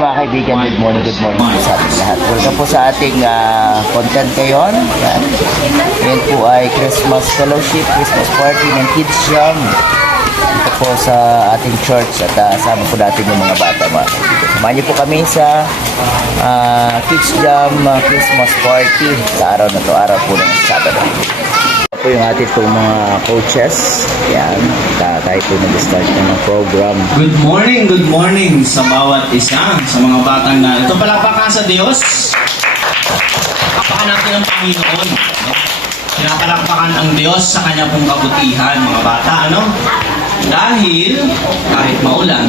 mga kaibigan, good morning po sa ating lahat. Welcome po sa ating content ngayon. Yan. Yan po ay Christmas Fellowship, Christmas Party ng Kids Jam. Ito po sa ating church at sama po natin yung mga bata. Samahan niyo po kami sa Kids Jam Christmas Party sa araw na to, araw po ng Saturday. Po yung ating pong mga coaches. Yan. Tayo po nag-start na ng program. Good morning sa bawat isa, sa mga batang na ito. Palakpakan sa Diyos. Palakpakan natin ang Panginoon. No? Pinapalakpakan ang Diyos sa kanya pong kabutihan, mga bata. Ano? Dahil, kahit maulan,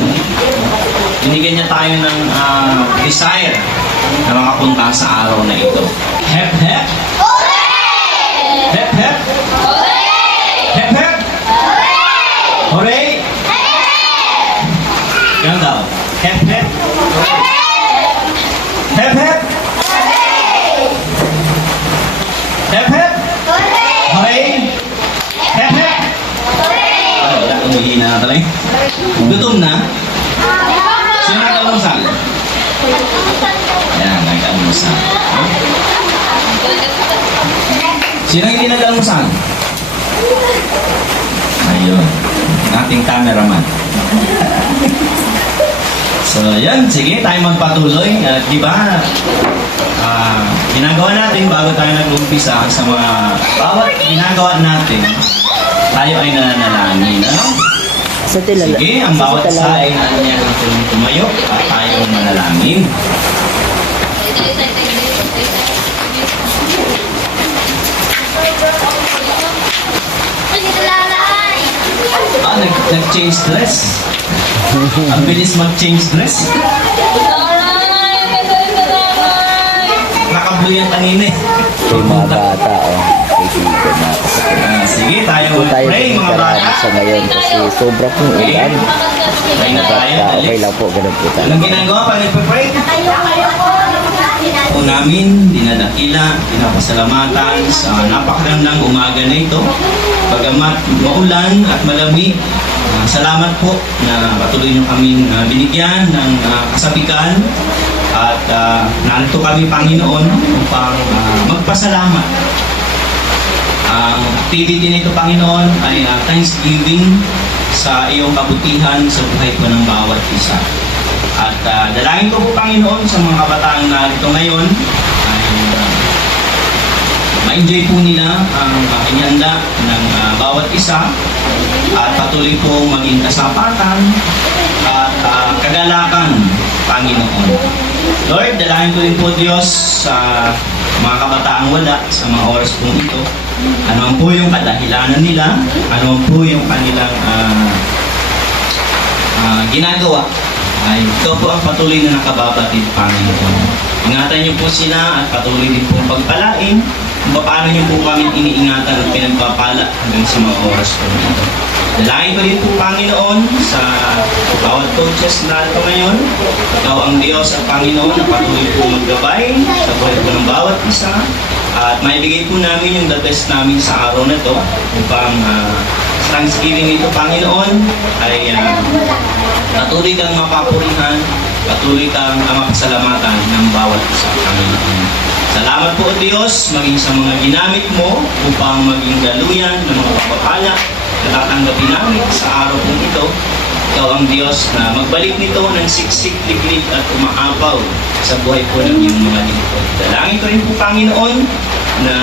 binigyan niya tayo ng desire na makapunta sa araw na ito. Hep, hep! Hep, hep! Hep, hep! Hooray! Yan daw. Hep, hep! Hep, hep! Hep, hep! Hooray! Hep, hep! Ay, wala. Umihina na talaga. Gutom na? Sino nag-almusal? Yan, nag-almusal. Sino hindi nag-almusal? Ayun, ating cameraman. So, yan, sige, tayo magpatuloy. Di ba, ginagawa natin bago tayo nag-umpisa sa mga bawat ginagawa natin, tayo ay nananalangin. Ano? Sige, ang bawat isa ay niya tumayo at tayo manalangin. Nag-change dress. Ang bilis mag-change dress. Naka-blue yung kanina eh. Yung mga bata, kaibigan na. Sige, tayo Tayo mag-pray mga bata. sa ngayon kasi sobra pong ulan. Pray na tayo. Okay lang po, ganun po tayo. Anong ginagawa pag nagpa-pray? Po namin, dinadakila, pinapasalamatan sa napakagandang umaga na ito. Bagamat maulan at malamig, salamat po na patuloy nyo kaming binigyan ng kasabikan at narito kami, Panginoon, upang magpasalamat. Ang activity nito, Panginoon, ay Thanksgiving sa iyong kabutihan sa buhay ko ng bawat isa. At dalangin ko po, Panginoon, sa mga kabataan na ito ngayon ay ma-enjoy po nila ang inihanda ng bawat isa at patuloy po maging kasapatan at kagalakan, Panginoon. Lord, dalangin ko rin po, Diyos, sa mga kabataang wala sa mga oras po ito. Ano man po yung kadahilanan nila, ano man po yung kanilang ginagawa, ay ito po ang patuloy na nakababatid, Panginoon. Ingatan niyo po sila at patuloy din po pagpalain kung paano niyo po kami iniingatan at pinagpapala hanggang sa mga oras po nito. Dalangin ko din po, Panginoon, sa bawat coaches na ito ngayon. Ikaw ang Diyos at Panginoon na patuloy po maggabay sa buhay po ng bawat isa. At maibigay po namin yung the best namin sa araw na ito upang Thanksgiving ito, Panginoon, ay patuloy kang mapapurihan, patuloy kang mapasalamatan ng bawat isa, Panginoon. Salamat po, Diyos, maging sa mga ginamit mo upang maging daluyan ng mga pagpapala na tatanggapin namin sa araw po ito. Ikaw ang Diyos na magbalik nito ng siksik, liglig at umaapaw sa buhay po ng iyong mga lingkod. Dalangin ko rin po, Panginoon, na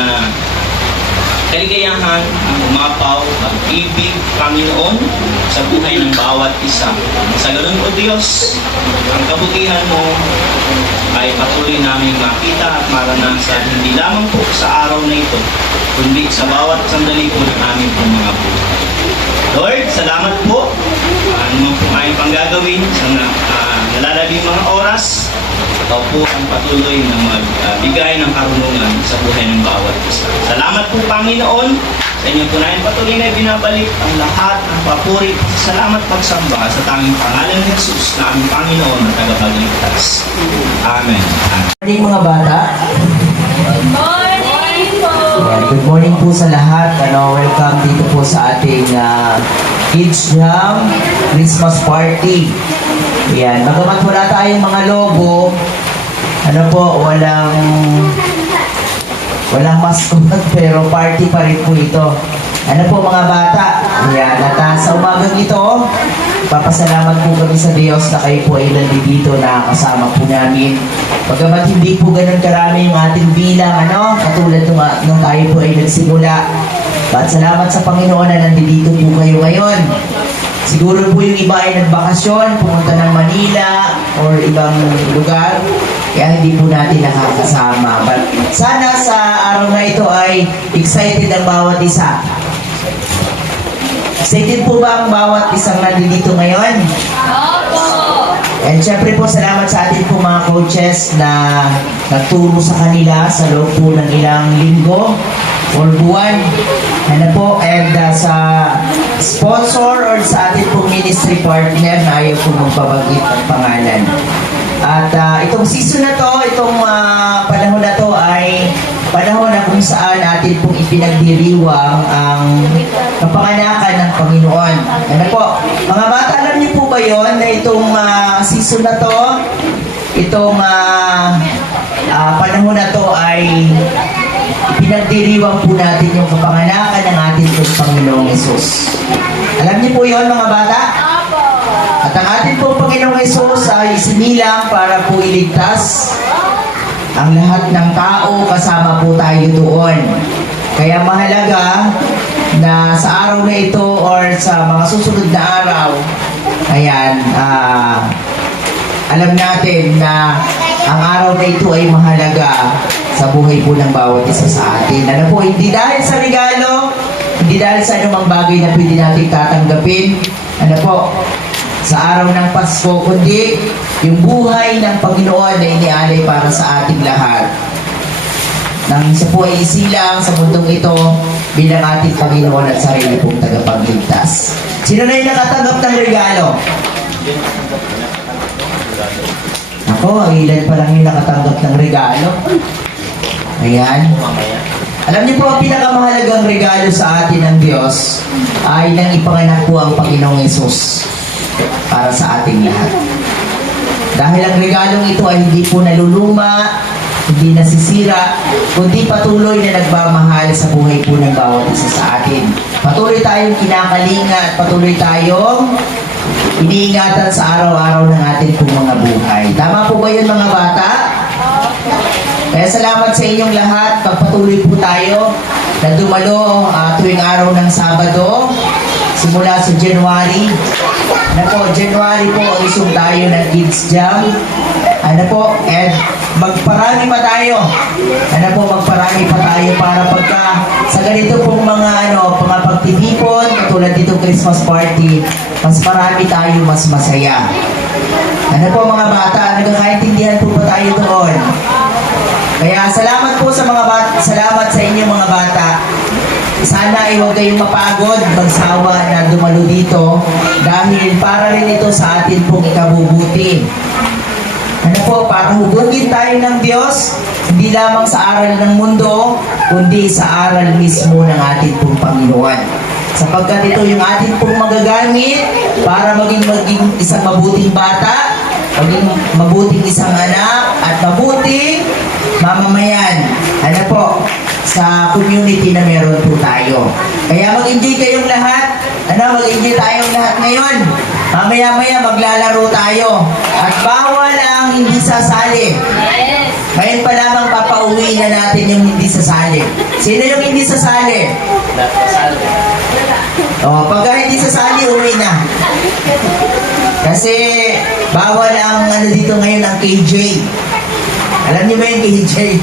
kaligayahan ang umapaw, pag-ibig, Panginoon, sa buhay ng bawat isa. Sa ganun po, Diyos, ang kabutihan mo ay patuloy namin makita at maranasan hindi lamang po sa araw na ito, kundi sa bawat sandali po ng aming mga buhay. Lord, salamat po. Ano man po ay panggagawin sa nalalabing mga oras, ikaw po ang patuloy na magbigay ng karunungan sa buhay ng bawat isa. Salamat po, Panginoon. Sa inyong punayan patuloy na binabalik ang lahat ng papuri. Salamat pagsamba sa tanging pangalan ni Jesus na aming Panginoon na tagapagligtas. Amen. Good morning, mga bata. Good morning po! Good morning po sa lahat. Welcome dito po sa ating Kids Jam Christmas Party. Yan, bagamat wala tayong mga logo, ano po, walang mascot pero party pa rin po ito. Ano po mga bata? Yan, at sa umagang ito, papasalamat po kami sa Diyos na kayo po ay nandito na kasama po namin. Bagamat hindi po ganun karami yung ating bilang, katulad nung tayo po ay nagsimula. At salamat sa Panginoon na nandito po kayo ngayon. Siguro po yung iba ay nagbakasyon, pumunta ng Manila or ibang lugar, kaya hindi po natin nakakasama. But sana sa araw na ito ay excited ang bawat isa. Excited po ba ang bawat isang nandito ngayon? Opo. And syempre po salamat sa atin po mga coaches na nagturo sa kanila sa loob po ng ilang linggo or buwan. Ano po, and sa sponsor or sa atin pong ministry partner na ayaw po magpabanggit ng pangalan. At itong season na to, itong panahon na to ay panahon na kung saan atin pong ipinagdiriwang ang kapanganakan ng Panginoon. Ano po, mga bata, alam niyo po ba yon na itong season na to, itong panahon na to ay pinagdiriwang po natin yung kapanganakan ng ating Panginoong Yesus. Alam niyo po yon mga bata? Opo. At ang ating pong Panginoong Yesus ay sinilang para po iligtas ang lahat ng tao, kasama po tayo doon. Kaya mahalaga na sa araw na ito or sa mga susunod na araw, ayan, alam natin na ang araw na ito ay mahalaga sa buhay po ng bawat isa sa atin. Ano po, hindi dahil sa regalo, hindi dahil sa anumang bagay na pwede natin tatanggapin, ano po, sa araw ng Pasko, kundi yung buhay ng Panginoon na inialay para sa ating lahat. Nang siya po ay isilang sa mundong ito bilang ating Panginoon at sarili pong tagapagligtas. Sino na yung nakatanggap ng regalo? Ako, ilan pa lang yung nakatanggap ng regalo. Ayan. Alam niyo po, ang pinakamahalagang regalo sa atin ng Diyos ay nang ipanganak po ang Panginoong Yesus para sa ating lahat. Dahil ang regalong ito ay hindi po naluluma, hindi nasisira, kundi patuloy na nagmamahal sa buhay po ng bawat isa sa atin. Patuloy tayong kinakalinga at patuloy tayong iniingatan sa araw-araw ng ating pong mga buhay. Tama po ba yun mga bata? Kaya salamat sa inyong lahat. Pagpatuloy po tayo na dumalo tuwing araw ng Sabado simula sa January. Ano po, January po isong tayo ng Kids Jam. Ano po, and magparami pa tayo. Ano po, magparami pa tayo para pagka sa ganito pong mga mga pagtitipon, katulad dito Christmas party, mas marami tayo, mas masaya. Ano po mga bata, nagkakaintindihan po pa tayo doon. Kaya salamat po sa mga bata, salamat sa inyo mga bata. Sana ay huwag kayong mapagod, magsawa na dumalo dito dahil para rin ito sa atin pong ikabubuti. Ano po, para hugugin tayo ng Diyos, hindi lamang sa aral ng mundo, kundi sa aral mismo ng ating pong Panginoon. Sapagkat ito yung ating pong magagamit para maging isang mabuting bata, maging mabuting isang anak, at mabuting mamamayan. Ano po, sa community na meron po tayo. Kaya mag-enjoy kayong lahat. Mag-enjoy tayong lahat ngayon. Mamaya-maya maglalaro tayo. At bawal ang hindi sasali. Yes. Ngayon pa lamang papauwi na natin yung hindi sasali. Sino yung hindi sasali? Pagka hindi sasali, uwi na. Kasi bawal ang dito ngayon ang KJ. Alam niyo ba yung KJ?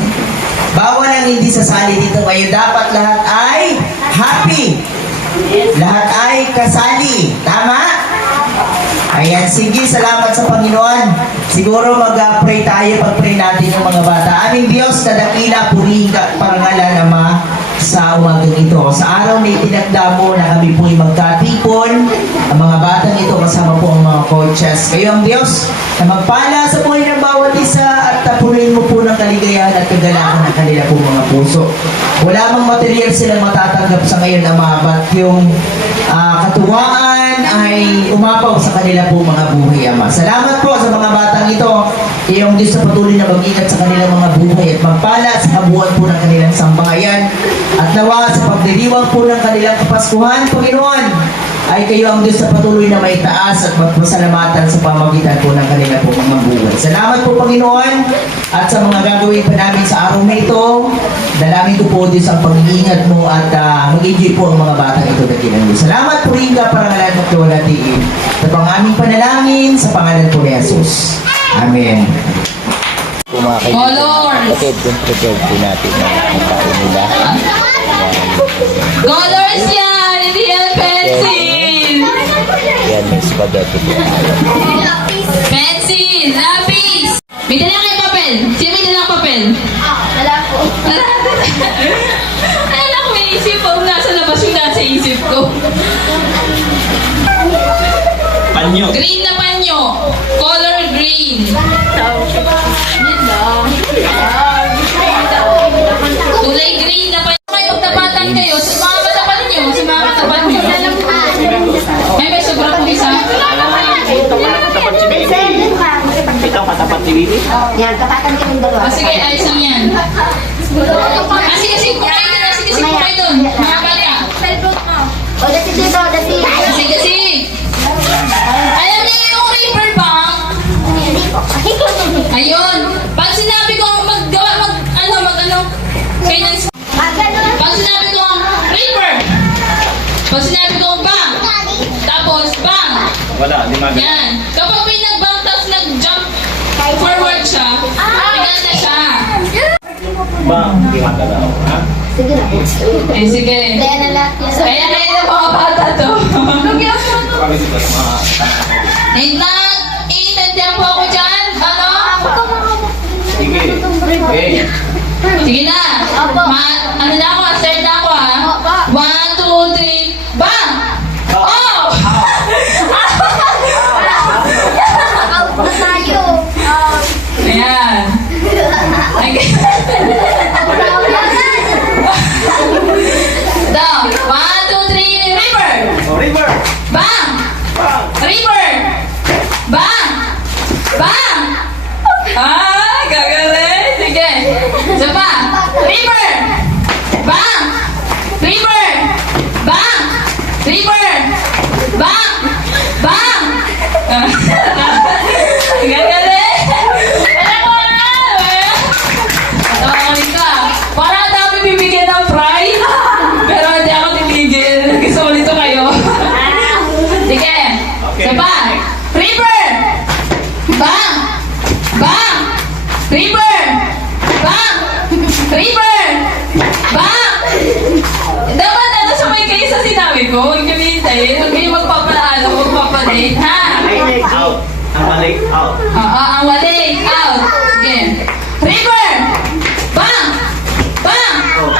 Bawal ang hindi sasali dito ngayon. Dapat lahat ay happy. Lahat ay kasali. Tama? Ayan, sige, salamat sa Panginoon. Siguro mag-pray tayo, pag-pray natin yung mga bata. Aming Diyos, na dakila, purihin ka, parangalan, Ama, sa umagang ito. Sa araw na itinagda mo na kami po'y magkatipon, ang mga batang ito kasama po ang mga coaches. Kayo ang Diyos na magpala sa buhay ng bawat isa at tapunin mo po ng kaligayahan at kagalakan ng kanila po mga puso. Wala mang material silang matatanggap sa ngayon, Ama, but yung katuwaan, ay umapaw sa kanila po mga buhay, Ama. Salamat po sa mga batang ito. Iyong Diyos sa patuloy na mag-ingat sa kanilang mga buhay at magpala sa kabuuan po ng kanilang sambahayan. At nawa sa pagdiriwang po ng kanilang Kapaskuhan, Panginoon, ay kayo ang Diyos sa patuloy na may taas at magpasalamatan sa pamagitan po ng kanila po mga buhay. Salamat po, Panginoon, at sa mga gagawin pa namin sa araw na ito, dalangin ko po, Diyos, ang pag-iingat mo at mag-enjoy po ang mga batang ito na kinanong. Salamat po rin ka para ngalan at kawalatiin. Sa pang aming panalangin, sa pangalan po ni Jesus. Amen. Kung mga Colors. kapatid, kung prepared po natin ang kain nila. Colors yan! Hindi yan pencil! Yan, may spaghetti po. Pencil! Lapis! May dala kayo papel! Sino may dalang papel? Wala po. Alam ko, may isip ko. Nasa labas yung nasa isip ko. Panyo. Green na panyo. Color green. Kulay green na panyo. Kayo, tapatan kayo. Sa mga katapat nyo. Sa mga katapat nyo. May sobra po isa. Ito, katapat si Bibi. Yan, kapatan kami dalawa. Sige, ayos lang yan. Sige, kumain doon. Sige, kumain doon. Mga bata. O, dati dito, dati. Sige. Alam niyo yung river bank? Hindi po. Ayun. Pag sinabi ko finance. Pag sinabi ko river. Pag sinabi ko bank. Tapos bank. Wala, di mag- Yan. Kapag may nag-bank tapos nag-jump forward siya, maganda siya. Ba, di magalaw. Ha? Sige na po. Sige. Kaya na lahat yun. Kaya kayo na mga bata to. Kami dito sa mga... Iintindihan po ako dyan. Ano? Sige. Okay. Sige na. Ano na ako? Start na ako ha. 1, 2, 3. Bang! Oh! Out na tayo. Ayan. Down. 1, 2, 3. River! Oh, river. Bang! Bang. River! Bang! Bang! Ah, gagaling! Sige. Isa pa. River! Bang! River! Bang! River! Bang! Bang! Gagaling! Alam ko na! Tawagin ka. Para dami bibigyan ng prize. Pero hindi ako tinigil. Gusto ko nito kayo. Sige. Okay. Isa pa. River! Bang! Bang! River! Bang! River! Bang! Dapat ano sabay kayo sa sinabi ko. Huwag niyo hintayin. Huwag kayo magpapalaalo. Magpapadate. Ha? Out. Ang balik, out. Ang wali. Out. Sige. River! Bang! Bang! Oh!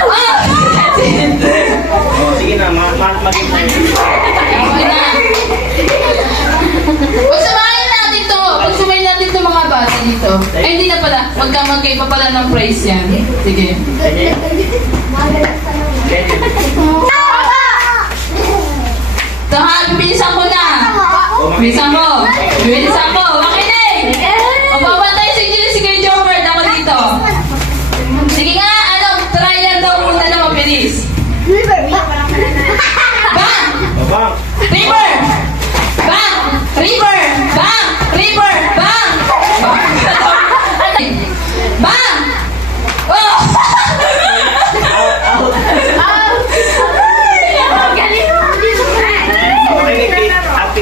Oh, sige na, maging Okay na. Pagsamahin natin to. Pagsamahin natin to mga bata dito. Ay, hindi na pala. Magkamagkay pa pala ng price yan. Sige. Ito ha, bibilisan ko na. Bibilisan mo. Bibilisan mo. Makinig. Magbabantay si Kuya Jobert. Ako dito. Sige nga, try lang daw muna na mabilis. Bang! Bang. River! Bang! River! Bang! River! Bang! Bang! Oh!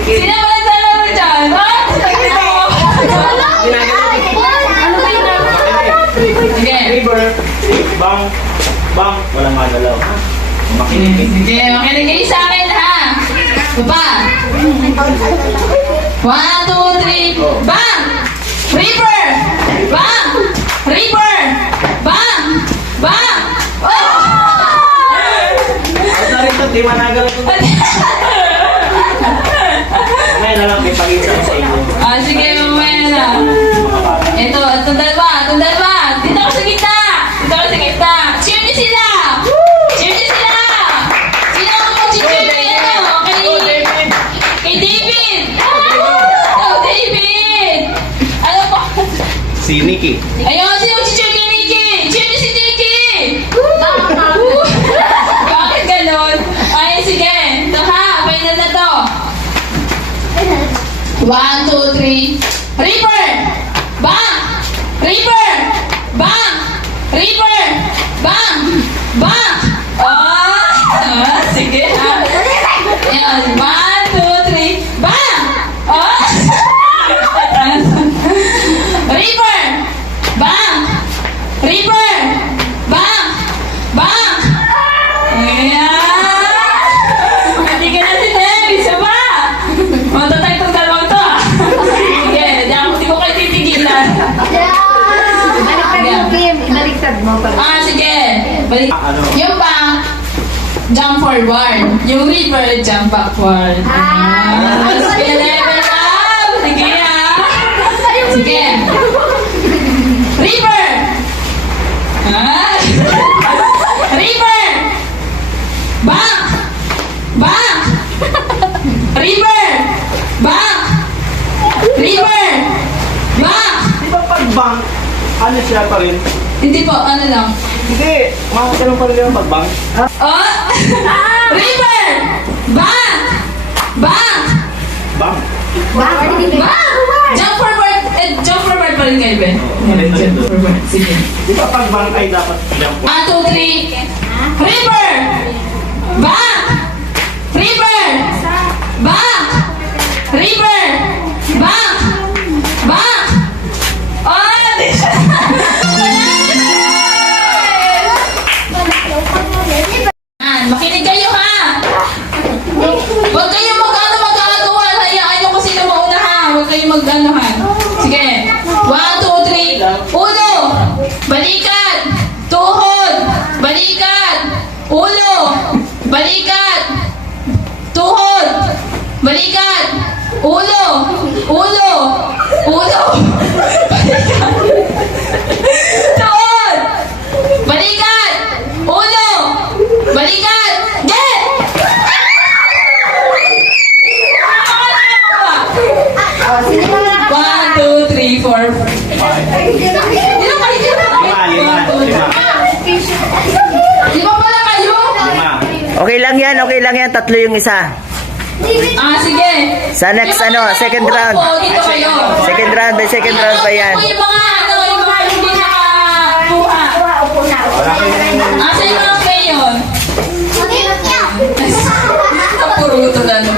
Sino ba naglalaro dyan? Ha? Sige. River. Bang. Bang. Walang magalaw. Makinig. Sige, makinig kayo sa akin ha. Baba. 1, 2, 3. Bang! River! Bang! River! Bang! Bang! Oh! At na rin ito, di managalaw ito. May na lang, may pag-isa sa inyo. Sige, mamaya na. Mga bata. Itong dalawa. Dito ako sa gitna. Cheer niyo sila! Cheer niyo sila! Sino ang mag-cheer kay ano? Kay David! Tiki. Ayun, sino si Nikki? Sino si Nikki? Bakit ganon? Ay, sige. Ito ha, final na to. 1, 2, 3. Reaper! Bang! Reaper! Bang! Reaper! Bang! Bang! Sige ha. Ayan, 1, 2, 3. Bang! Reaper! Bang! Reaper! Bang! Bang! Ayan! Hindi ka na si Nel, isa ba? Matatay itong dalawang to ah. Sige, hindi ko kayo titigilan. Baliktad mo pa. Sige. Balik. Yung bang, jump forward. Yung reaper, jump backward. Sige, level up! Sige ah. Sige. Reaper! Reaper! Bang! Bang! Reaper! Bang! Reaper! Bang! Di ba pag-bang, ano siya pa rin? Hindi po, ano lang. Hindi, makakaroon pa rin yung pag-bang. Oh! Reaper! Bang! Bang! Bang. Bang! Jump forward! Jump forward pa rin kayo, Ben. Jump forward. Sige. Di ba pag-bang ay dapat jump? 1, 2, 3. Reaper! Bang! Reaper! Bang! Reaper! Bang! Bang! Oh! Di siya! Makinig kayo ha! Huwag kayong mag-agagawa. Hayaan nyo kung sino mauna ha. Huwag kayong mag-anuhan. Sige. 1, 2, 3. Ulo! Balikat! Tuhod! Balikat! Ulo! Balikat! Tuhod! Balikat! Ulo! Ulo! Ulo! Balikat! Tuhod! Balikat! Ulo! Balikat! Get! 1, 2, 3, 4. Lima pala kayo? Okay lang yan, okay lang yan. Tatlo yung isa. Sige. Sa next, second round. Dito kayo. Second round, by second round pa yan. Yung mga hindi nakakuha. Asa yung mga crayon? Kapuruto na no.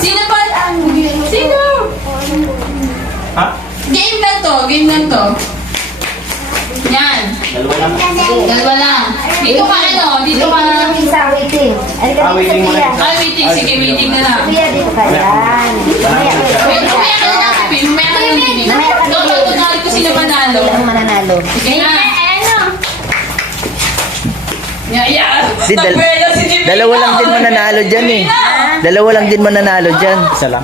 Sino pa? Sino? Ha? Game lang to. Yan. Dalawa lang. Dito ka dito ka. Isa, waiting. Waiting mo na. Ay, waiting. Sige, waiting na lang. Kuya, dito ka yan. Wait, umaya ka na lang, Pin. Umaya ka na lang, Bibi. Tutunali ko sino manalo. Ang mananalo. Sige na. Yeah. Di, dalawa lang din mananalo dyan eh. Dalawa lang din mananalo dyan. Isa lang.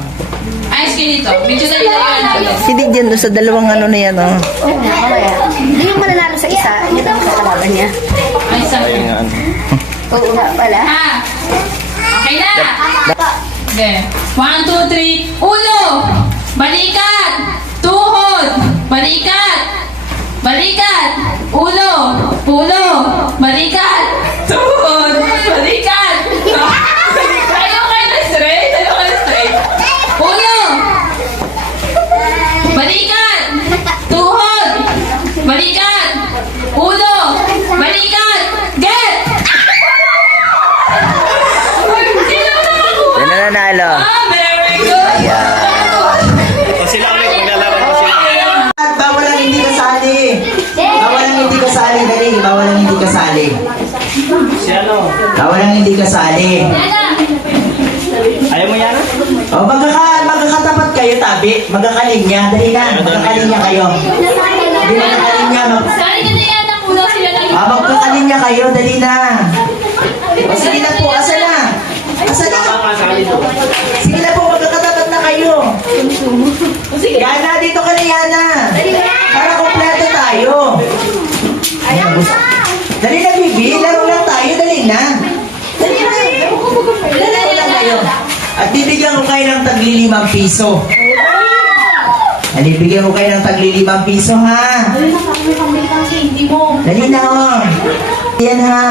Ayos kayo dito. Medyo dali natin. Hindi dyan, sa dalawang ano na yan, oh. Oo nga, mamaya. Hindi yung mananalo sa isa, yun ang kakalaban niya. Ayos lang. Oo nga pala. Ha? Okay na. Okay. 1, 2, 3. Ulo. Balikat. Tuhod. Balikat. Balikat. Ulo. Ulo. Balikat. Tuhod. Balikat. Tayo kayo na straight. Ulo. Balikat. Tuhod. Balikat. Ulo. Balikat. Get! Sino nakakuha? Yan na nanalo. Very good. O sila ulit, maglalaban ko sila. Bawal ang hindi kasali. Bawal ang hindi kasali. Dali, bawal ang hindi kasali. Si ano? Bawal ang hindi kasali. Ayaw mo yan? O, magkakatapat kayo, tabi. Magkakalinya. Dali na. Magkakalinya kayo. Dali na, magkakalinya. Sali ka na yan ang kulang sila lang. Magkakalinya kayo. Dali na. O, sige na po. Asa na? Asa na? Sige na po. Magkakatapat na kayo. Yana, dito ka na, Yana. Para kompleto tayo. Dali na, Bibi. Laro lang tayo. Dali na. Dali na. Laro lang kayo. At bibigyan ko kayo ng tagli 5 piso. Alibigyan ko kayo ng tagli-5 piso, ha? Dali na, kami pambili kang candy mo. Dali na, oh. Yan, ha?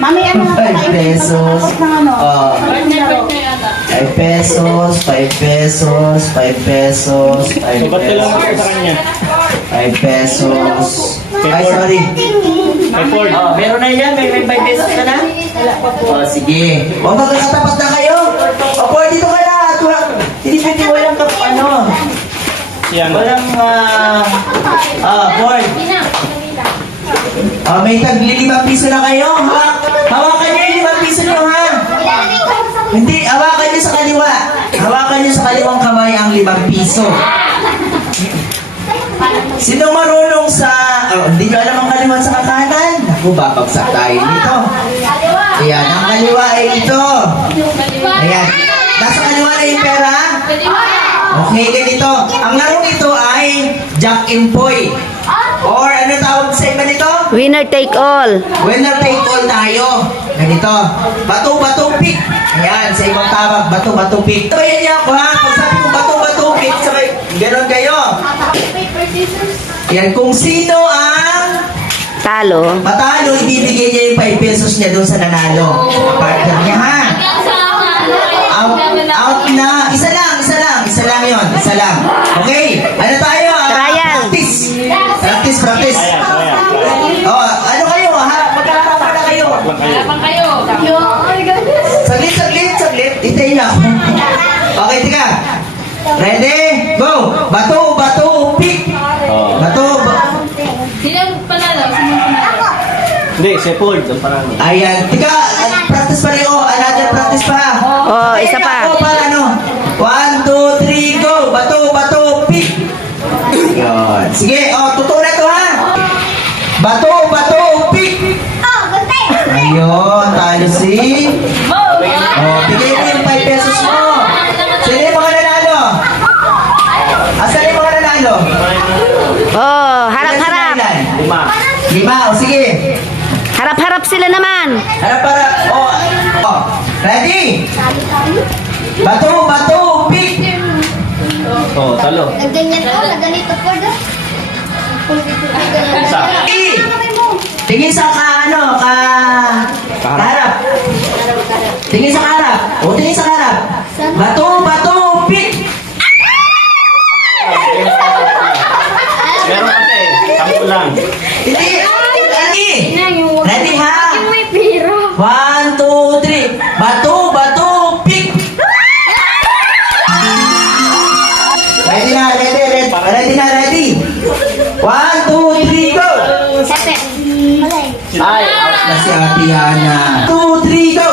Mami, ano na 5 pesos. Oh, Partner yata. 5 pesos, 5 pesos, 5 pesos, 5 Ba't kailangan ko sa pesos, kanya? 5 pesos. Ay, sorry. May Ford. Oh, meron na yan? May 5 pesos ka na? Oh, sige. O, magkakatapat na kayo. O, Ford, dito ka na. Hindi pwede walang ano. Yan. Walang, Ford. May tagli-5 piso na kayo, ha? Hawakan niyo yung 5 piso niyo, ha? Hindi, hawakan niyo sa kaliwa. Hawakan niyo sa kaliwang kamay ang 5 piso. Sino marunong sa... Oh, hindi niyo alam ang kaliwa sa kanan? Naku, babagsak tayo dito. Ayan, ang kaliwa ay ito. Ayan. Nasa kaliwa na yung pera? Okay, ganito. Ang larong ito ay Jack and Poy. Or ano tawag sa iba nito? Winner take all. Winner take all tayo. Ganito. Bato-bato pick. Ayan, sa ibang tawag, bato-bato pick. Sabayan niya ako, ha? Pag sabi ko bato-bato pick, sabay, ganon kayo. Ayan, kung sino ang Talo. matalo, ibibigay niya yung 5 pesos niya doon sa nanalo. Partner niya, ha? Out na. Isa lang yon. Isa lang. Okay? Ano tayo? Trial. Practice. Oh, ano kayo? Ha? Magkakaroon na kayo. Lapang kayo. Saglit. Itay na ako. Okay, tika. Ready? Go! Bato, pick! Sino panalo? Hindi, si Ford. Ang parang. Ayan. Tika, practice pa rin. Oh, another practice pa. Oh, isa pa. Ako para ano? 1, 2, 3, go! Bato, pick! Yun. Sige, oh, totoo na to, ha? Bato, pick! Ayun, talo si... Oh, bigay mo yung 5 pesos mo. Sino yung mga nanalo? Asan yung mga nanalo? Oh, Ilan harap-harap. sila, ilan? 5. 5, o sige. Harap-harap sila naman. Harap. Oh, ready? Bato, pick! Oh, talo. Ganyan ko, ganito po do. Isa. Tingin sa kaharap. Tingin sa kaharap. O, tingin sa kaharap. Bato, pick! Meron kasi. Sampo lang. Hindi. Ready, ha? 1, 2, 3. Bato, pick! Ready na. Ready. 1, 2, 3, go! Ay, out na si Ate Yana. 2, 3, go!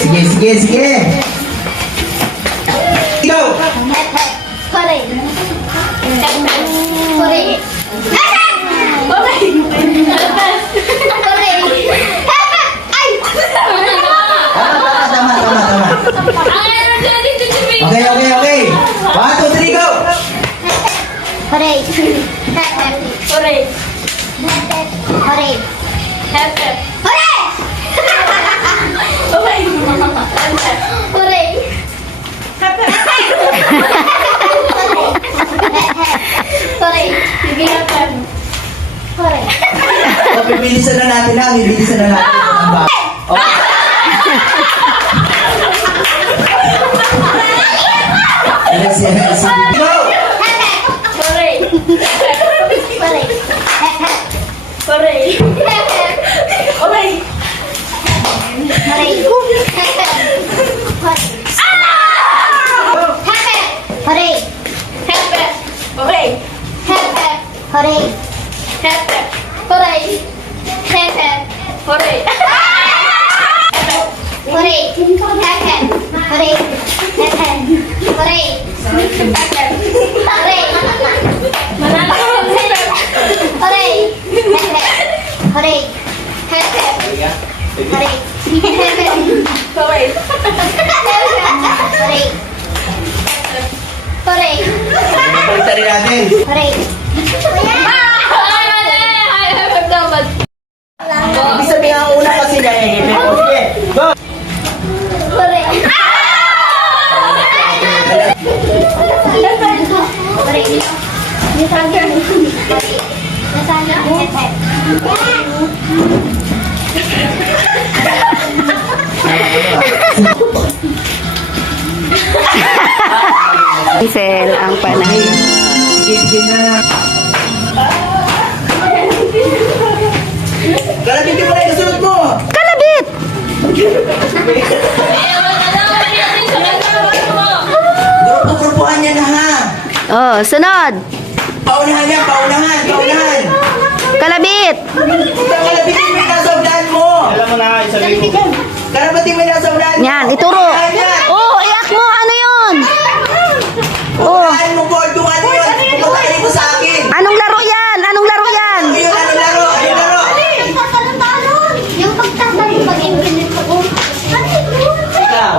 Sige. Si Ate. Sige. Go! Tama. Okay. 1, 2, 3, go! O, bibilisan na natin, ha? Sige. Go! Hooray! Sel ang panay. Sige na. Kalabit mo na yung sunod mo. Kalabit! Grupo-grupuhan niya na ha. Oh, sunod. Paunahan yan, paunahan. Kalabit! Kalabitin mo yung nasa unahan mo. Alam mo na, isabi ko. Kalabitin mo yung nasa unahan mo. Yan, ituro. Unahan yan. Oh, iyak mo. Ano yun? Oh, Unahan mo, board, kung ano yun. Puputahin mo sa akin. anong laro yan? Anong laro yan? Ano yun, ano laro? Ano laro? Yung pagtatanong pag-implement ko. Ikaw.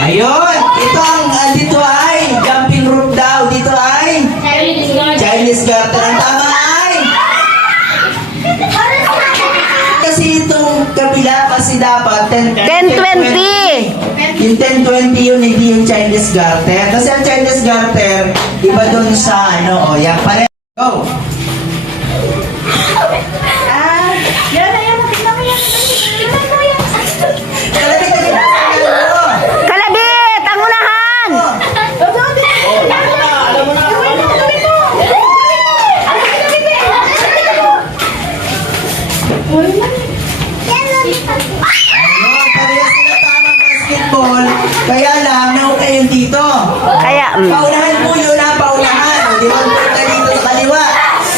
Ayun, ito ang dito ay jumping rope daw. Dito ay Chinese garter. Ang tama ay kasi itong kabila kasi dapat 10-20. Yung 10-20 yun, hindi yung Chinese garter. Kasi ang Chinese garter, iba dun sa ano, o yan, pare. Go! Kalapit na kita sa ano. Kalabit! Ang unahan! Ayun, parehas sila tamang basketball. Kaya lang, nauna yun dito. Kaya, Paunahan po yun ha, paunahan. O, di 1 point na dito sa kaliwa.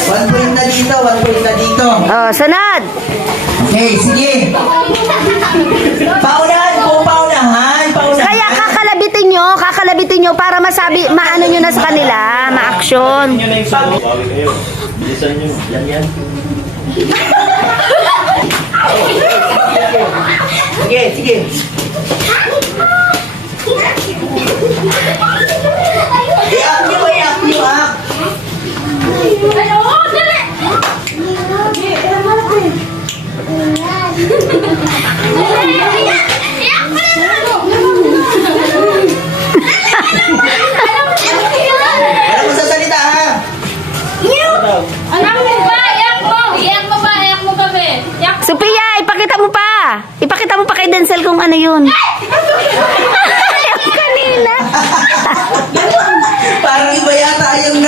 1 point na dito, 1 point na dito. oh, sunod. Okay, sige. Paunahan po, paunahan. Kaya kakalabitin nyo para masabi, maano nyo na sa kanila, ma-action. Yun na yung sabi. Bawi kayo. Bilisan nyo. Yan. Sige. I-up nyo ha. Ano mo sa salita ha? Sophia, ipakita mo pa. Ipakita mo pa kay Denzel kung ano yun. Yung kanina. Parang iba yata yung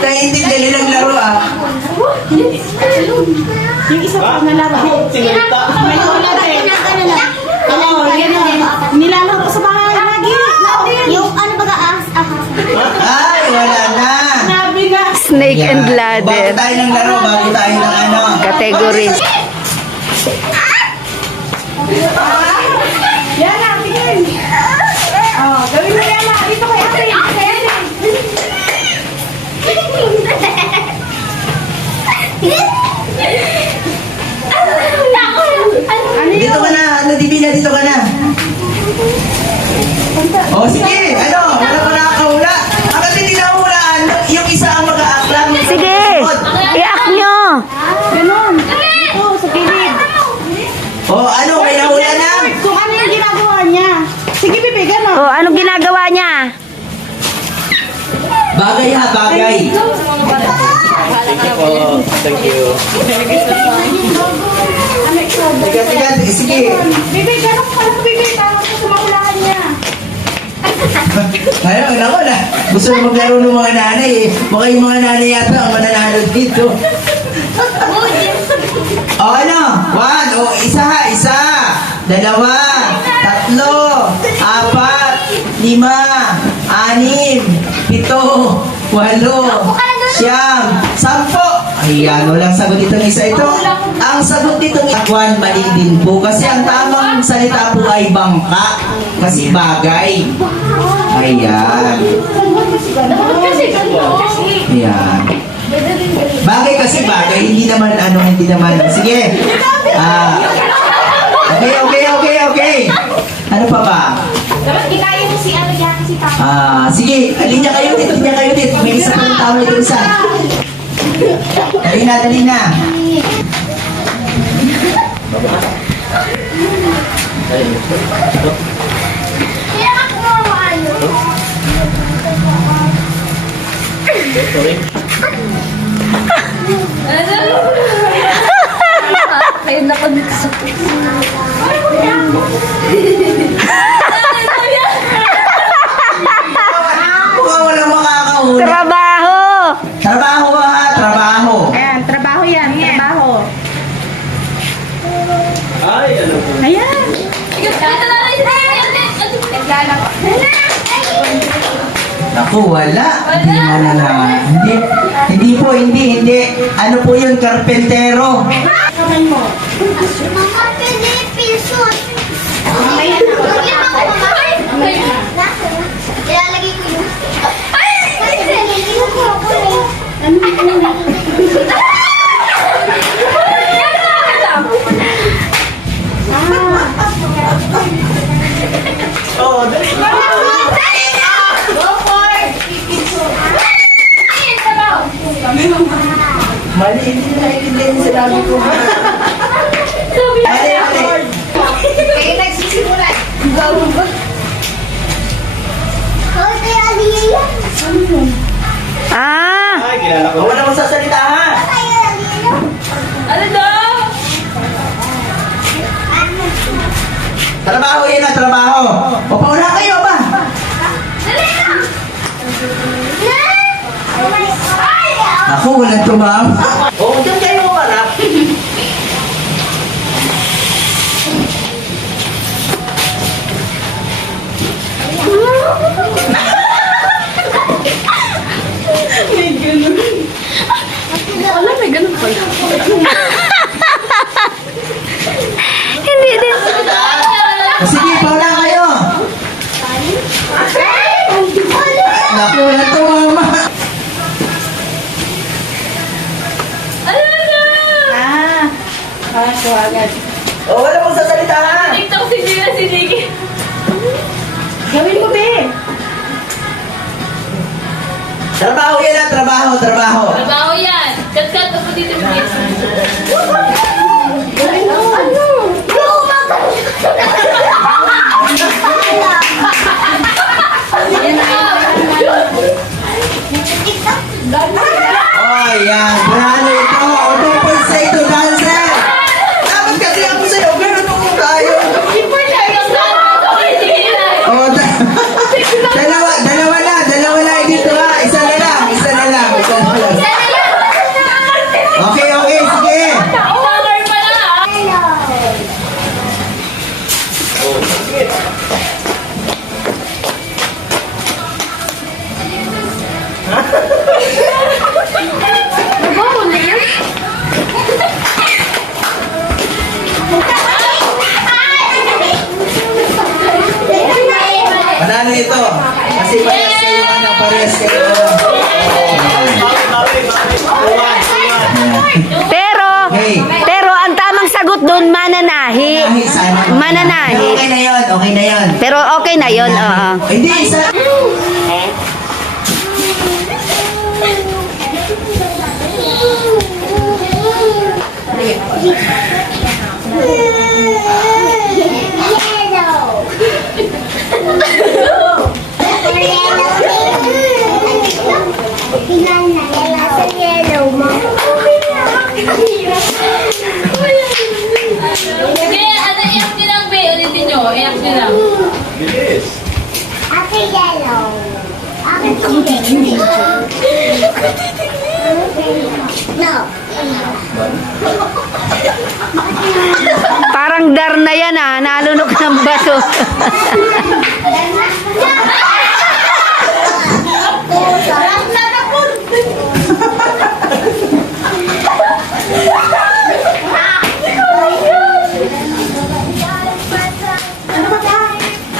naiintindihan nilang laro ah. Yung isa pa na laro. Sinalita. May ulat eh. Oo, yan o. Nilalaro sa bahay lagi. Yung ano baga Ay, wala na. Sabi na. Snake and Bago ladder. tayo ng laro, bago tayo ng ano. Category. Yan na, tingin. Oh, gawin mo yan na. Dito kay ate. Dito ka na, ano, Divina, dito ka na. Oh, sige, ano, wala pa nakakahula. Hanggang hindi nahuhulaan, yung isa ang mag-aaklang. Sige, iyak nyo. Ganon. Dito, sa kilid. Oh, ano, may nahula na? Kung ano yung ginagawa niya. Sige, bebe, ganon. Oh, anong ginagawa niya? Bagay ha, bagay. Thank you. Sige. Bebe, ganon ka lang, bebe. Tawag ko sa maulahan niya. Ayun, ako na. Gusto na maglaro ng mga nanay eh. Baka yung mga nanay yata ang mananalo dito. O ano? 1, o isa ha, isa. 2, 3, 4, 5, 6, 7, 8, 7, 8, 9, 10. Ayan, walang sagot itong isa ito. Ang sagot nitong ikwan, mali din po. Kasi ang tamang salita po ay bangka. Kasi bagay. Ayan. Ayan. Bagay kasi bagay, hindi naman ano, hindi naman. Sige. Okay. Ano pa ba? Dapat kinaya mo si ano yan, si Papa. Sige, linya kayo dito. May isa pang tao na isa. Dali na. Kaya ako ano. Kayo na pag sa Mukhang walang makakahuli. Trabaho! Trabaho ha, trabaho. Ayan, trabaho yan. Trabaho. Ay, ano po? Ayan. Naku, wala. Hindi manala. Hindi. Ano po yun, karpentero? Kamay mo. Mga Pilipisos. Mamaya. Ilalagay ko yun. Oo, dali. Mali, hindi naiintindihan yung sinabi ko. Mali. Kayo nagsisimulan. Hoy, kaya Aliyah. Ah! Ay, kilala ko. Huwag na mo sasalita ha. Kaya Aliyah. Ano daw? Trabaho yan na, trabaho. O, pauna kayo ba? Ako, walang tumawa. Oo, dyan kayo umarap. Wala, may ganun pa. Hindi din. Sige, pauna kayo. Naku, walang tumama. Ah. Ah, so agad. O, wala mong sasalita ha. TikTok si Gina, si Nikki. Gawin mo, be. Trabaho yan na, trabaho. Trabaho yan. Kat-kat ako dito sa kids. Gawin mo. Ano? Oh, yan. Brano ito. O, tupon sa ito, dancer. Dapat kasi ako sa'yo. Ganun mo tayo. O, dalawa na. Dito ha. Isa na lang. Okay, sige. Color pa na ah. Manalo ito. Kasi parehas kayo. Pero ang tamang sagot doon, mananahi. Mananahi. Okay na yun. Pero okay na yun, oo. Hindi, isa. Sige, ano, iyak nyo lang, be. Ulitin nyo, iyak nyo lang. Bilis. Ate yellow. No. Parang dar na yan ah, nalunok ng baso.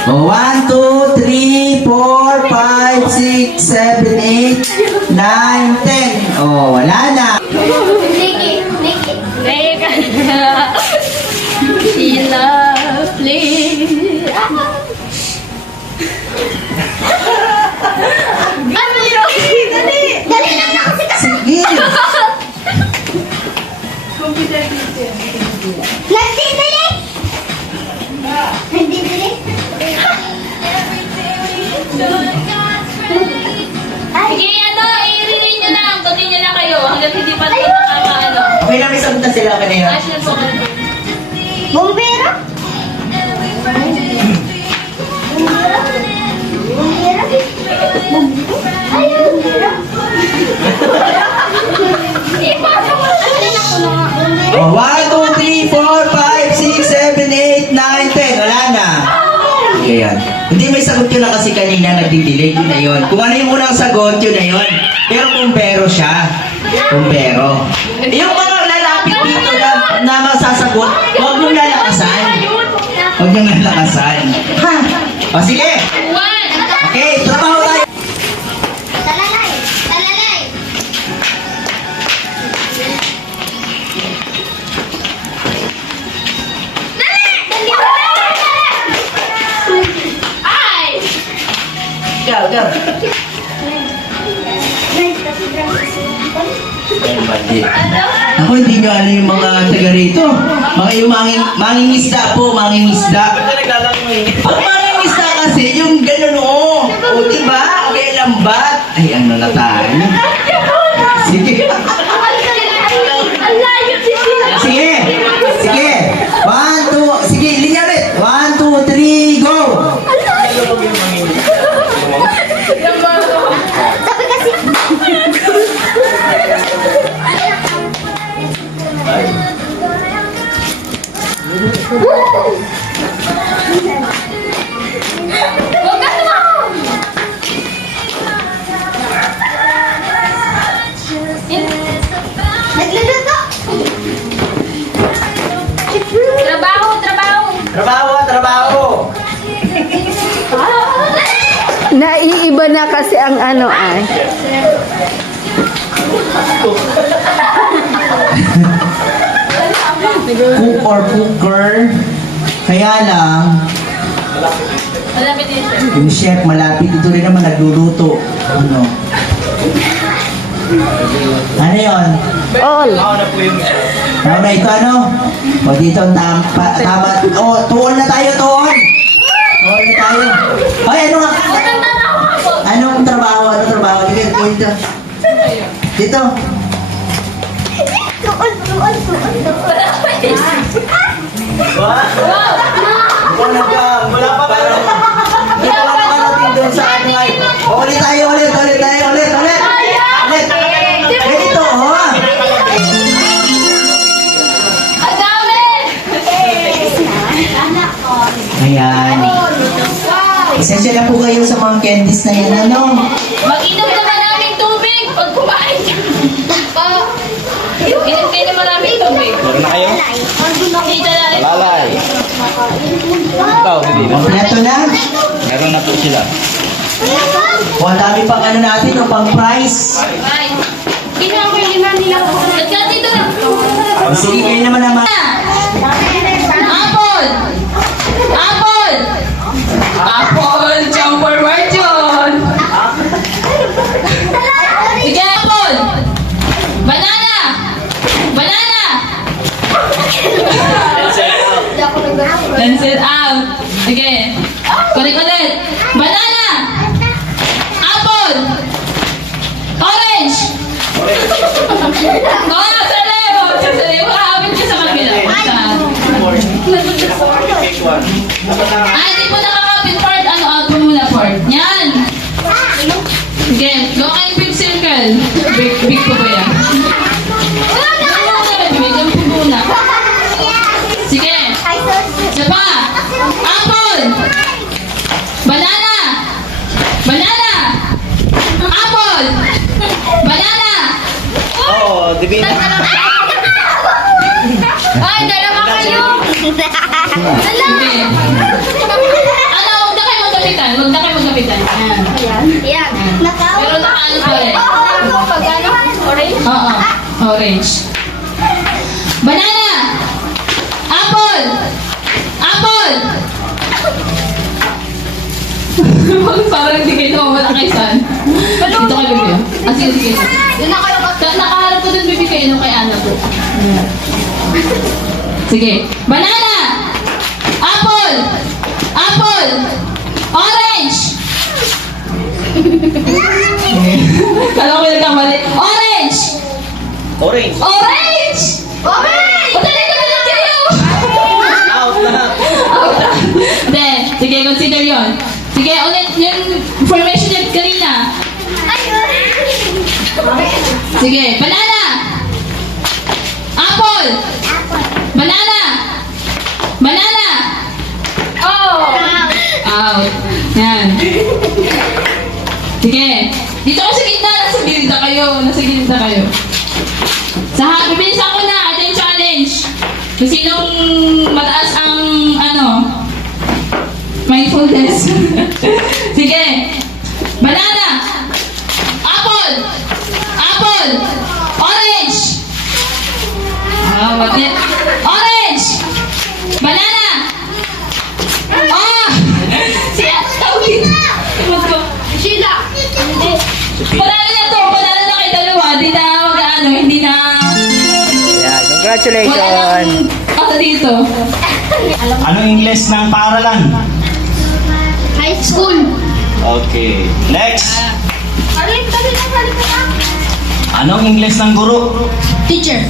Oh, 1, 2, 3, 4, 5, 6, 7, 8, 9, 10. Oh, wala na. Nikki. Teka. She lovely. Ano yun? hanggat hindi pa rin nakakaano. Okay lang, may sagot na sila kanina. National po. Bombero? Bombero? Ay, bombero? Ipasok mo sa akin ako na nga. Oh, 1, 2, 3, 4, 5, 6, 7, 8, 9, 10. Wala na. Ayan. Hindi may sagot yun na kasi kanina nagdi-delay. Yun na yun. Kung ano yung unang sagot, yun na yun. Pero kumbero siya. Kumbero. Yung mga lalapit dito na masasagot, huwag mong lalakasan. Huwag mong lalakasan. Ha? O sige. One! Okay, trabaho tayo. Talalay! Talalay! Ay! Go, go. Ako, hindi nyo ano yung mga taga rito. Mga yung mangingisda po, mangingisda. Pag mangingisda kasi, yung ganun o. O, diba? Okay, lambat. Ay, ano na tayo? Sige. Ang layo si Sina. Sige. Sige. 1, 2, sige, linya ulit. 1, 2, 3, go. Sabi kasi... Huwag ka tumakbo! Nagluluto! Trabaho, trabaho! Trabaho, trabaho. Naiiba na kasi ang ano ay. Cook or cooker. Kaya lang, Malapit din siya. yung chef malapit ito rin naman nagluluto. Ano? Ano yun? All. Ano na ito ano? O dito tama. O, tuon na tayo, tuon. Tuon na tayo. Ay, ano nga? Anong trabaho? Anong trabaho? Dito. Dito. Tuon, tuon, tuon, tuon. Wala pa. Wala pa tayo. Hindi pa lang nakarating doon sa ano ay. Ulit tayo, ulit. Ulit. Ganito, oh. Ang dami! Ayan. Isensya na po kayo sa mga candies na yan, ano? Mag-inom naman namin tubig pag kumain ka. Inom kayo naman namin tubig. Dito na rin. Lalay. Ikaw, hindi na. Kompleto na. Meron na po sila. O, ang dami pang ano natin, o, pang price. Bye. Ginawa ko yung lima nila. Nagkat dito na. Sige, kayo naman naman. Apple! Apple! Apple! Jump forward yun! Sige, apple! Banana! Banana! Cancel out. Sige. Correct ulit. Banana! Apple! Orange! Oh, saliw! Saliw! Hahabit ka sa kabila. Hindi po nakakapit part. Ano, out po muna part. Yan! Sige, go kayo big circle. Big po ba yan? Bigyan po muna. Sige. Isa pa. Apple! Banana! Banana! Apple! Banana! Oo, di ba? Ay, dalawa kayo! Sige. Ano, huwag na kayo magkapitan. Huwag na kayo magkapitan. Yan. Yan. Pero nakaano pa rin. Pag ano? Orange? Oo. Orange. Banana! Apple! Apple! Parang hindi kayo namamala kay San. Dito kayo, Bibi. Ah, sige, sige. Doon na kayo Nakaharap ko dun, Bibi, kayo kay Ana po. Sige. Banana! Apple! Apple! Orange! Kala ko yung kamali. Orange! Orange. Orange! Orange! Madali kayo! Out lahat. Then, sige, consider yon. Sige, ulit yung formation niya kanina. Sige, banana! Apple! Banana! Banana! Oh! Out. Yan. Sige. Dito ako sa gitna. Nasa gilda kayo. Nasa gilda kayo. Bibilisan ko na. Ito yung challenge. Kung sinong mataas ang, mindfulness. Sige. Banana. Apple. Apple. Orange. Mati. Orange. Banana. Si Atawin. Sheila. Panalo na to. Panalo na kayo dalawa. Hindi na Yeah, wala congratulations! nang dito. Anong Ingles ng paaralan? High school. Okay. Next. Balik na. Anong Ingles ng guro? Teacher.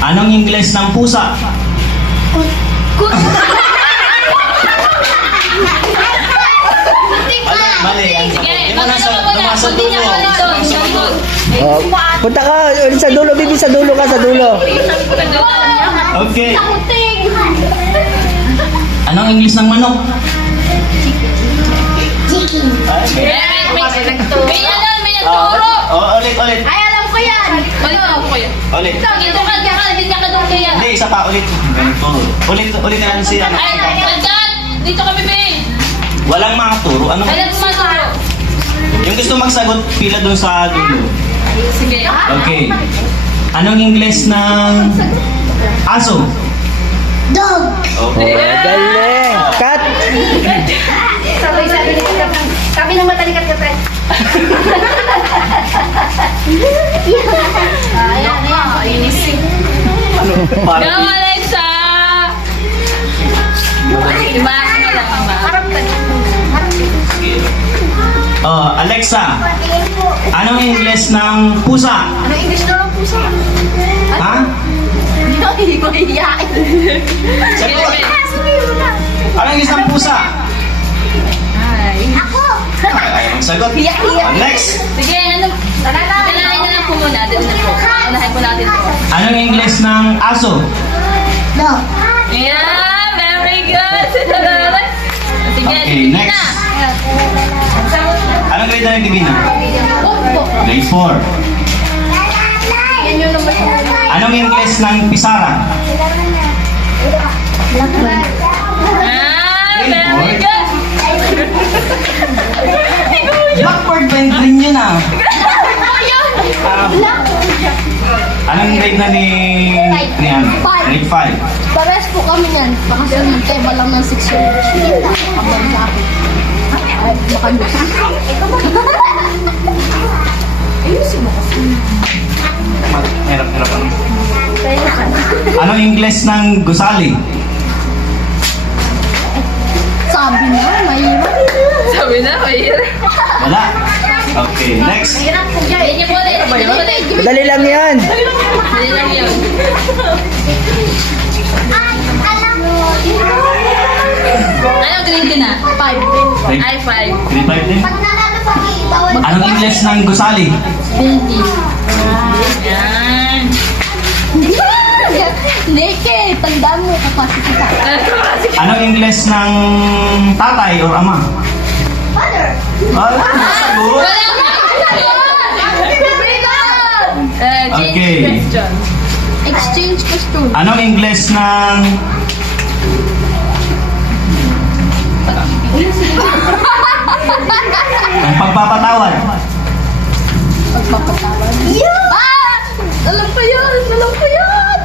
Anong Ingles ng pusa? Mali. Sige, Yung nasa konti niya dulo. muna dito. Sa likod. Oh, punta ka sa dulo, bibi sa dulo ka, sa dulo. Okay. Kuting. Anong Ingles ng manok? Chicken. May nagturo. Ulit. Ay, alam ko yan. Ulit. Dito ka doon kaya. Hindi, isa pa ulit. Ulit na lang siya. Ay, nandyan. Dito kami, May. Walang makaturo. Anong? Alam mo maturo. Yung gusto magsagot, pila doon sa dulo. Sige. Okay. Anong Ingles ng aso? Dog. Okay. Galing! Cut! Sabi ng matalikat ka, friend. Ayan. Go, Alexa! Diba? Harap ka. Oh, Alexa. Anong Ingles ng pusa? Ano English na lang po sa? Ha? Hindi ko hiyain. Sagot. Anong Ingles ng pusa? Ako. Ayaw magsagot. Next. Sige, ano? Dalahin na lang po muna. Dalahin po natin po. Anong Ingles ng aso? Dog. Yeah, very good. Sige, Okay, next. Anong grade na ng Divina? Grade 4. Yan yun naman. Anong Ingles ng Pisara? Blackbird. Very good. Blackboard ba yung green yun ah? Anong grade na ni ano? Grade 5. Pares po kami yan. Baka sumintay ba lang ng 6 years. Kapag sa akin. Ay, baka nyo. Ayusin mo kasi. Hirap ano? Kaya ka. Anong Ingles ng gusali? Sabi na, mahirap. Sabi na, mahirap. Wala. Okay, next. Mahirap po dyan. Hindi po ulit. Hindi po ulit. Madali lang yan! Hindi lang yun. Ay, alam mo. Anong grade ka na? 5. Ay, 5. Grade 5 din. Pag nanalo pa kayo, bawal. Anong Ingles ng gusali? Yan. Neke, tandaan mo kapasi kita. Anong Ingles ng tatay or ama? Father. Wala. Sagot. Wala ka. Change Okay. question. Exchange question. Anong Ingles ng... ng pagpapatawad? Pagpapatawad. Alam ko yan! Alam ko yan! Alam ko yan!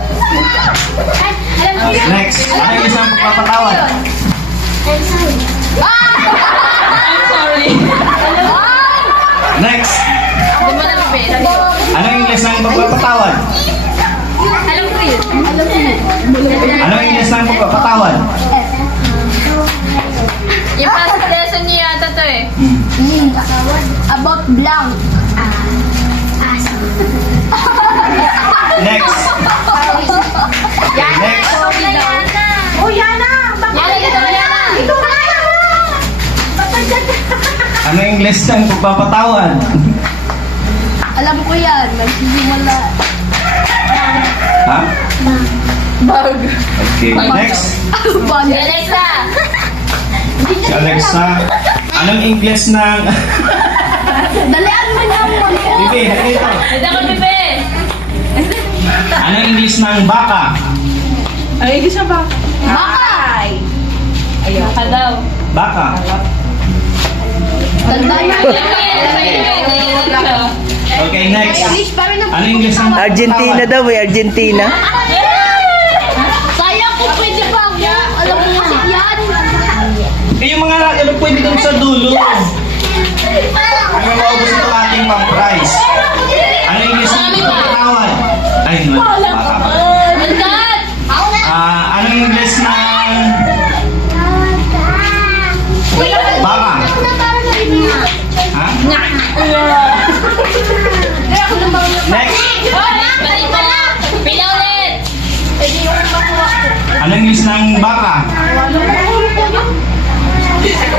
Next. Anong Ingles ng pagpapatawad? I'm sorry. I'm sorry. Next. Di ba na, Bebe? Anong Ingles ng pagpapatawad? Alam ko yun. Alam ko yan. Anong Ingles ng pagpapatawad? Yung past lesson niya yata to eh. About blank. Next. Next. Oh, Yana! Yana, dito ka, Yana. Ito ka na! Ano yung English ng pagpapatawad? Alam ko yan. Nagsisimula. Ha? Bag. Okay. Next. Bag. Si Alexa. Si Alexa. Anong English ng... Dalian mo niya mo. Bibi, nakita. Dito ka, Bebe. Anong English ng baka? Bakay. Baka daw. Baka. Tanda niya. Okay, next. English pa rin ang Ano English ng Argentina daw eh, Argentina. Sayang kung pwede pa ako. Alam mo kasi yan. Eh, yung mga ano pwede doon sa dulo. Ang maubos ito ating pang prize. Ano English ng pagpapatawad? Ay, no. Baka pa. Mandat. Ano English ng... Baka? Ha? Next. Pila ulit. Ano English ng baka?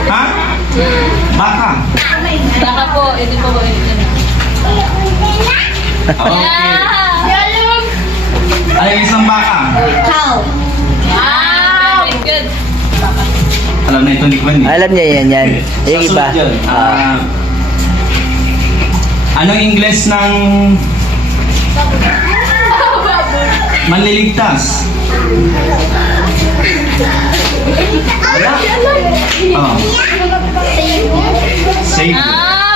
Ha? Baka. Baka po. Hindi po. Okay. Ano English ng baka? Very good. Alam na ito ni Gwen. Alam niya yan. Yung Sa iba. sunod yun. Anong English ng manliligtas? Wala? Oh. Savior.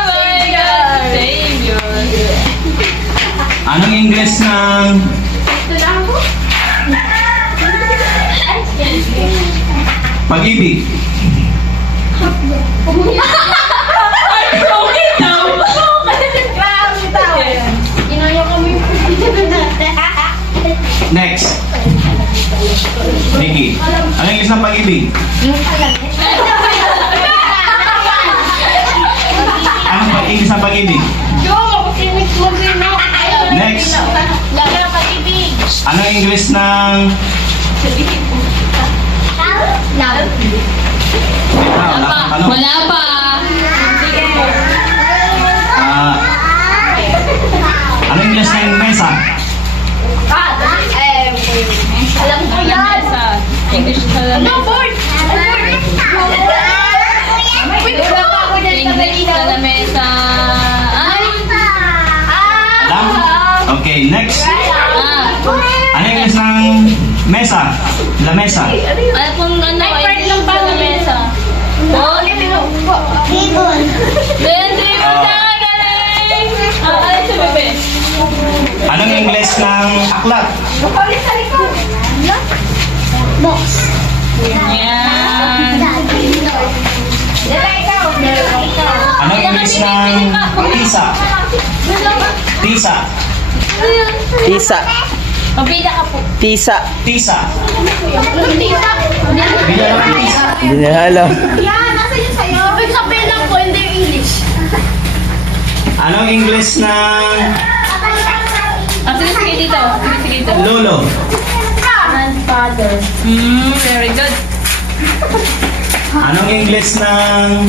Very good. Savior. Anong English ng pag-ibig? Next. Nikki. Anong English ng pag-ibig? Anong English ng pag-ibig? Next. Anong English ng... Wala pang tanong. Wala pa. Anong English ng mesa? Alam ko yan. English sa lamesa. English sa lamesa. Alam? Okay, next. Ah. Anong English ng mesa? Lamesa. Ano kung ano? English sa lamesa. Oh, then, galing! Alis sa bebe. Anong English ng aklat? Yan. Anong English ng tisa? Tisa. Tisa. Pabida ka po. Tisa. Tisa. Bila lang tisa. Hindi na alam. Yan, nasa yun sa'yo. Ibig sabihin lang po, hindi yung English. Anong English ng Sige dito. Sige dito. lolo? Grandfather. Very good. Anong English ng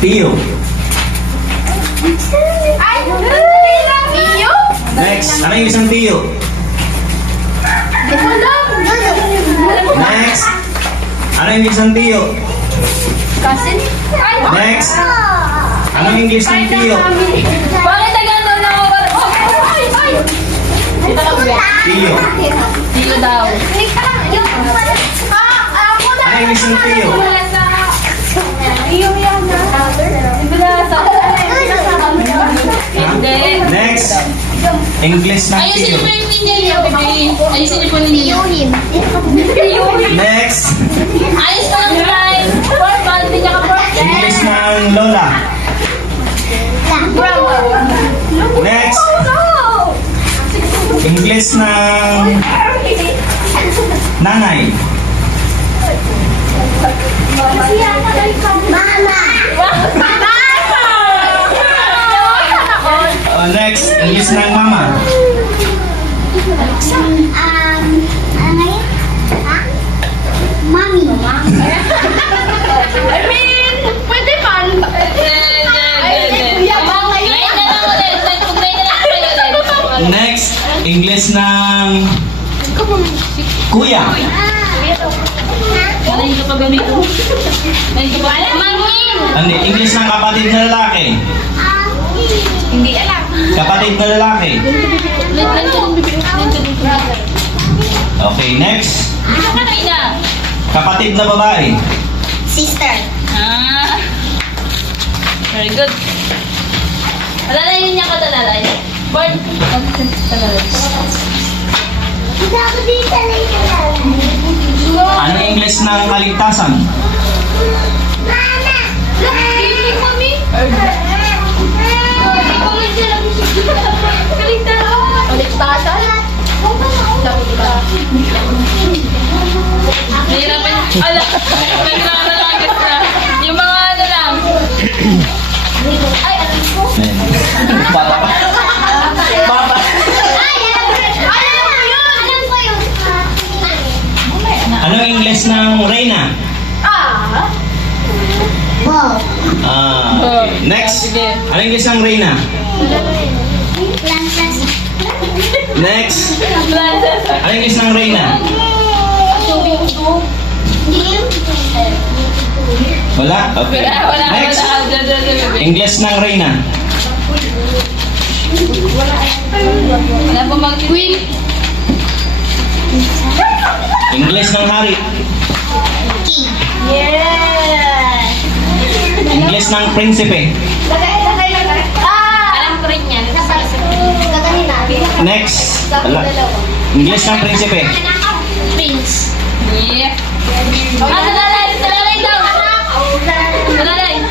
tiyo? Ay, iyo? Next. Anong English ng tiyo? Wala. Next. Anong English ng tiyo? Cousin? Ay, Next. Anong English ng tiyo? Bakit nagano na ako? ay, ay. Dito ka bebe. Tiyo. Dito daw. Ako na. Anong English ng tiyo? Iyo yan. Hindi. Next. English ng Ayusin tiyo. niyo po yung ninyo niyo, bebe. Ayusin niyo po yung ninyo. Next. Ayos pa lang guys. Bakit hindi niya ka-pork? English ng lola. Next. English ng nanay. Mama. Next, English ng mama. Ano yun? Ha? Mami. I mean, pwede man. Next, English ng kuya. Ano, English ng kapatid na lalaki. Hindi alam. Kapatid na lalaki. Okay, next. Kapatid na babae. Sister. Very good. Alalayin niya ka talalay. Born. Hindi ako dito lang. Ano English ng kaligtasan? Mama! Baby, mommy. Kaligtasan. Nahirapan niya. Ala, naglalagay na. Yung mga ano lang. Ay, alam ko. Papa. Papa. Alam ko yun. Anong English ng Reyna? Wow. Okay. Next. Anong English ng Reyna? Plantas. Next. Anong English ng Reyna? Wala? Okay. Next. English ng Reyna. Wala pa mag-queen. English ng hari. Yeah. English ng prinsipe. Alam ko rin yan. Next. Wala. English ng prinsipe. Prince. Yeah. Talalay, talalay daw. Talalay.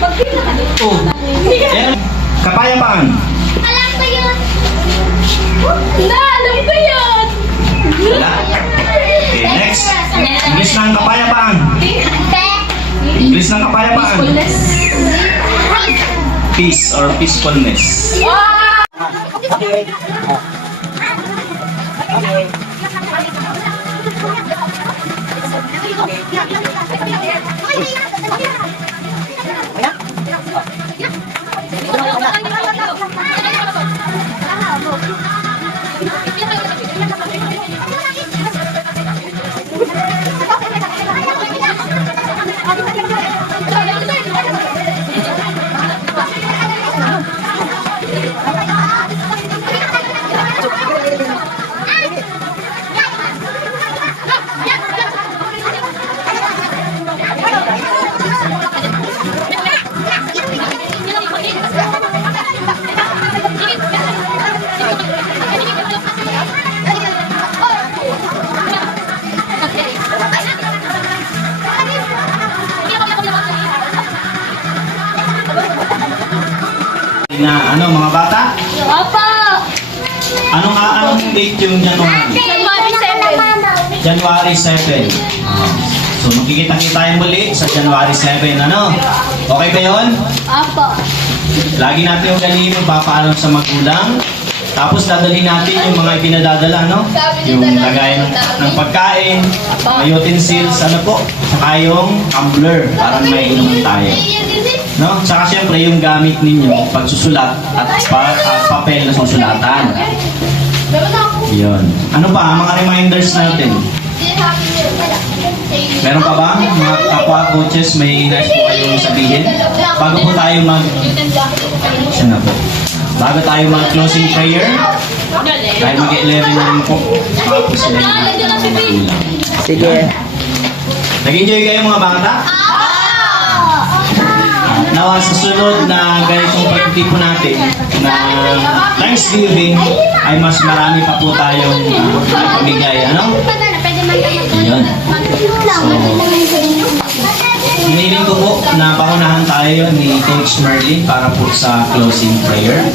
Oh. Yan. Kapayapaan. Alam ko yun. Alam ko yun. Wala. Okay, next. English ng kapayapaan. Pe. English ng kapayapaan. Peace or peacefulness. Na ano mga bata? Opo. Anong date yung January? January 7. January 7. So magkikita-kita tayo muli sa January 7. Ano? Okay ba yun? Opo. Lagi natin yung galing magpapaalam sa magulang. Tapos dadalhin natin yung mga ipinadadala, no? Yung lagay ng pagkain, may utensils, ano po? Saka yung tumbler, para may inuman tayo. No? Saka syempre yung gamit ninyo, pagsusulat at papel na susulatan. Yun. Ano pa, mga reminders natin? Meron pa ba? Mga kapwa coaches, may nais po kayong sabihin? Bago po tayo siya na po. Bago tayo mag-closing prayer, dahil mag-11 na rin po, baka po sila yung mga magulang. Sige. Nag-enjoy kayo mga bata? Nawa sa sunod na ganitong pagtitipon natin na Thanksgiving ay mas marami pa po tayong pamigay. Ano? Yun. Hiniling ko po na paunahan tayo ni Coach Merlin para po sa closing prayer.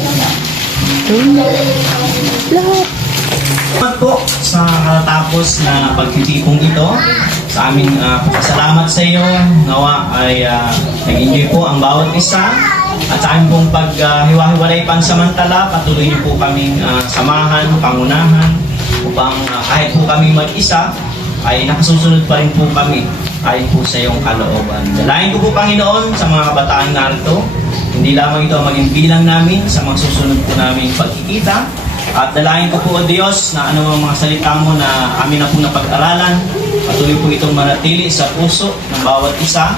Salamat po sa tapos na pagtitipong ito. Sa aming salamat sa iyo. Nawa ay nag-enjoy po ang bawat isa. At sa amin pong paghiwa-hiwalay pansamantala, patuloy niyo po kaming samahan, pangunahan, upang kahit po kami mag-isa, ay nakasusunod pa rin po kami ayon po sa iyong kalooban. Dalayan ko po, Panginoon, sa mga kabataan narito, hindi lamang ito ang maging bilang namin sa mga susunod po naming pagkikita. At dalayan ko po, O Diyos, na anumang mga salita mo na amin na po napag-aralan, patuloy po itong manatili sa puso ng bawat isa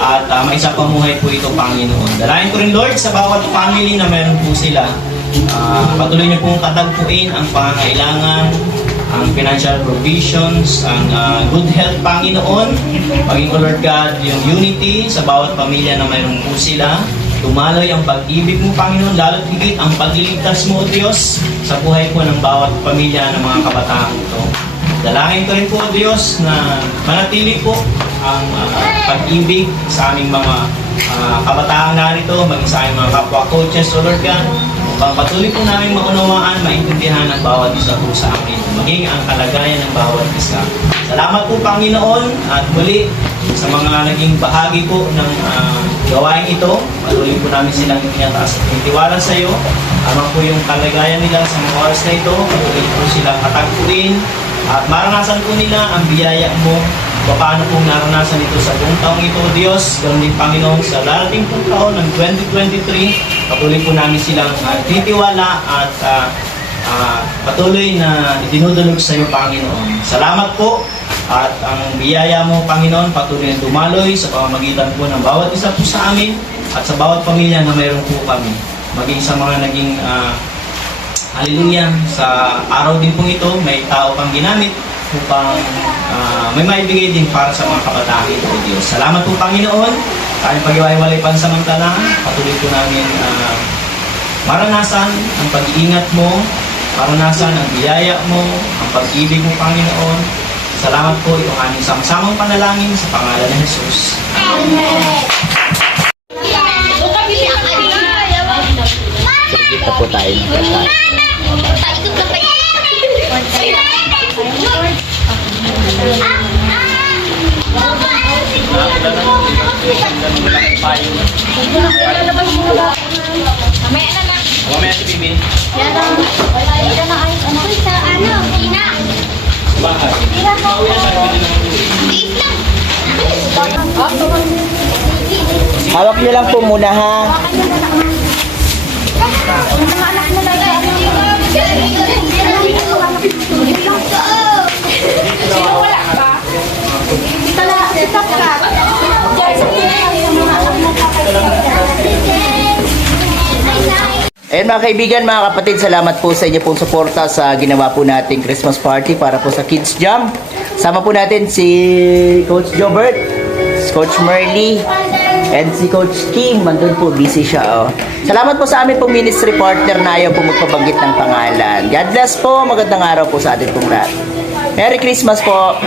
at maisa pamuhay po ito, Panginoon. Dalayan ko rin, Lord, sa bawat family na meron po sila. Patuloy niyo pong katagpuin ang pangangailangan, ang financial provisions, ang good health, Panginoon. Maging, O Lord God, yung unity sa bawat pamilya na mayroon po sila. Tumaloy ang pag-ibig mo, Panginoon, lalo't higit ang pagliligtas mo, O Diyos, sa buhay po ng bawat pamilya ng mga kabataan ito. Dalangin ko rin po, O Diyos, na manatili po ang pag-ibig sa aming mga kabataan narito, maging sa aming mga kapwa-coaches, O Lord God, upang patuloy po namin maunawaan, maintindihan ang bawat isa po sa amin, maging ang kalagayan ng bawat isa. Salamat po, Panginoon, at muli sa mga naging bahagi po ng gawain ito, patuloy po namin silang inataas at tinitiwala sa iyo. Ano po yung kalagayan nila sa mga oras na ito, patuloy po silang katagpuin at maranasan po nila ang biyaya mo. Paano pong naranasan ito sa buong taong ito, Diyos, ganoon din, Panginoon, sa darating pong taon ng 2023, patuloy po namin silang tinitiwala at patuloy na itinudulog sa iyo, Panginoon. Salamat po at ang biyaya mo, Panginoon, patuloy na dumaloy sa pamamagitan po ng bawat isa po sa amin at sa bawat pamilya na mayroon po kami. Maging sa mga naging hallelujah, sa araw din pong ito, may tao pang ginamit upang may maibigay din para sa mga kabataan ito, Diyos. Salamat po, Panginoon. Tayong pag-iwalay pansamantala, patuloy po namin maranasan ang pag-iingat mo, maranasan ang biyaya mo, ang pag-ibig mo, Panginoon. Salamat po, itong aming samang panalangin sa pangalan ni Jesus. Dito po tayo. Mamaya si Bibin. Bakit? Hawak niyo lang po muna, ha? Ayun mga kaibigan, mga kapatid, salamat po sa inyo pong suporta sa ginawa po nating Christmas party para po sa Kids Jam. Sama po natin si Coach Jobert, si Coach Merly, and si Coach Kim. Mandun po, busy siya. Oh. Salamat po sa amin pong ministry partner na ayaw po magpabanggit ng pangalan. God bless po, magandang araw po sa atin pong lahat. Merry Christmas po!